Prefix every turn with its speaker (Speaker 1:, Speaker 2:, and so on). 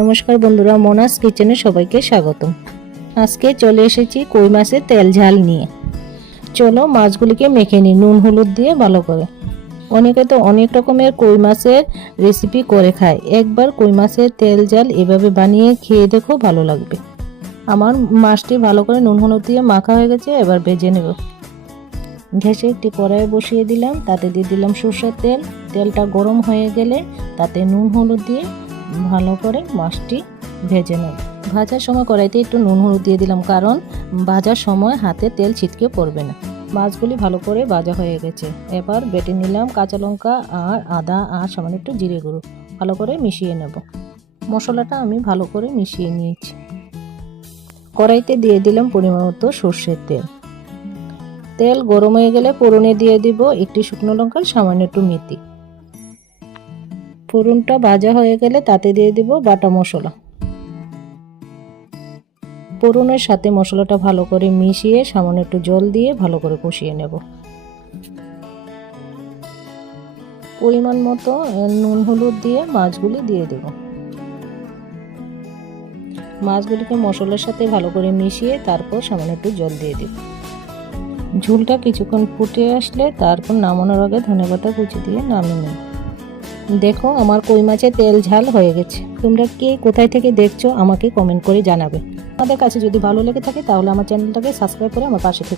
Speaker 1: নমস্কার বন্ধুরা, মোনাস কিচেনে সবাইকে স্বাগতম। আজকে চলে এসেছি কই মাছের তেল ঝাল নিয়ে। চলো মাছগুলিকে মেখে নিই, নুন, হলুদ দিয়ে ভালো করে। অনেকে তো অনেক রকমের কই মাছের রেসিপি করে খায়। একবার কই মাছের তেল ঝাল এভাবে বানিয়ে খেয়ে দেখো ভালো লাগবে। আমার মাছটি ভালো করে নুন, হলুদ দিয়ে মাখা হয়ে গেছে, এবার ভেজে নেব। ঘেসে একটি কড়াইয়ে বসিয়ে দিলাম, তাতে দিয়ে দিলাম সর্ষের তেল। তেলটা গরম হয়ে গেলে তাতে নুন, হলুদ দিয়ে ভালো করে মাছটি ভেজে নেব। ভাজার সময় কড়াইতে একটু নুন হলুদ দিয়ে দিলাম, কারণ ভাজার সময় হাতে তেল ছিটকে পড়বে না। মাছগুলি ভালো করে ভাজা হয়ে গেছে। এবার বেটে নিলাম কাঁচা লঙ্কা আর আদা আর সামান্য একটু জিরে গুঁড়ো। ভালো করে মিশিয়ে নেব। মশলাটা আমি ভালো করে মিশিয়ে নিয়েছি। কড়াইতে দিয়ে দিলাম পরিমাণ মতো সর্ষের তেল। তেল গরম হয়ে গেলে ফোড়নে দিয়ে দিব একটি শুকনো লঙ্কার সামান্য একটু মেথি। ফোড়নটা ভাজা হয়ে গেলে তাতে দিয়ে দিব বাটা মশলা। ফোড়নের সাথে মশলাটা ভালো করে মিশিয়ে সামান্য একটু জল দিয়ে ভালো করে কষিয়ে নেব। পরিমাণ মতো নুন হলুদ দিয়ে মাছগুলি দিয়ে দেব। মাছগুলিকে মশলার সাথে ভালো করে মিশিয়ে তারপর সামান্য একটু জল দিয়ে দেব। ঝোলটা কিছুক্ষণ ফুটে আসলে তারপর নামানোর আগে ধনেপাতা কুচি দিয়ে নামিয়ে নেব। দেখো আমার কই মাছের তেল ঝাল হয়ে গেছে। তোমরা কে কোথায় থেকে দেখছ আমাকে কমেন্ট করে জানাবে। আমাদের কাছে যদি ভালো লেগে থাকে তাহলে আমার চ্যানেলটাকে সাবস্ক্রাইব করে আমার পাশে থেকে।